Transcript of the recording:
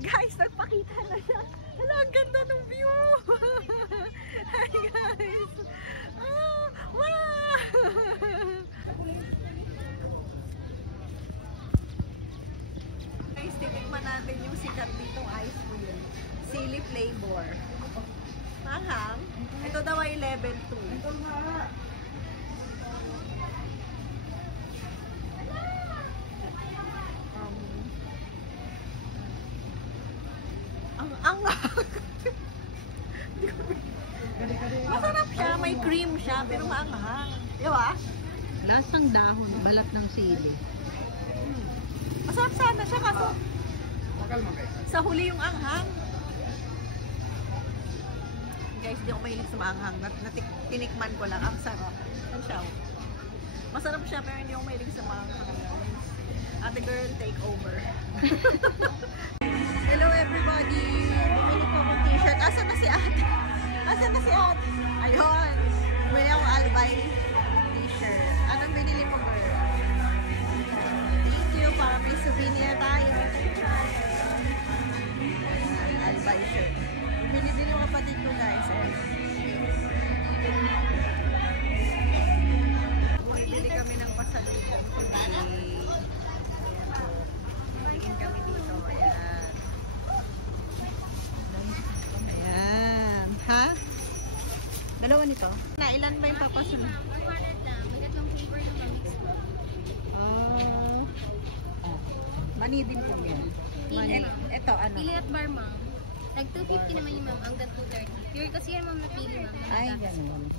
Guys, nagpakita na siya. Hala, ang ganda ng view. Hi guys. Ah, wow. Guys, titikman natin yung sikat ditong ice cream. Silly flavor. Mahang. Ito daw ay level 2. Ito nga. Ang masarap siya, may cream siya, pero maanghang. Di ba? Lasang dahon, balat ng sili. Masarap sana siya kaso sa huli yung anghang. Guys, di ako mahilig sa maanghang. Tinikman ko lang. Ang sarap. Ang siya. Masarap siya pero hindi ako mahilig sa maanghang. Ate girl, take over. Hello everybody! Bumili ko akong t-shirt. Asan na si ate? Asan na si ate? Ayun! Bumili akong Albay t-shirt. Anong binili mo, girl? Thank you! Para may souvenir tayo. Albay shirt. Bumili yung kapatid ko, guys. Bumili kami ng pasalubong. Tingin kami dito. Ayan. Ayan. Ha? Dalawa nito? Ilan ba yung papasunod? 100 lang. May tatlong flavor ng mamix ko. Mani din po yan. Pili. Ito, ano? Pili at bar, ma'am. Nag 250 naman yung ma'am. Hanggang 230. Pure kasi yan, ma'am, napili, ma'am. Ay, ganun.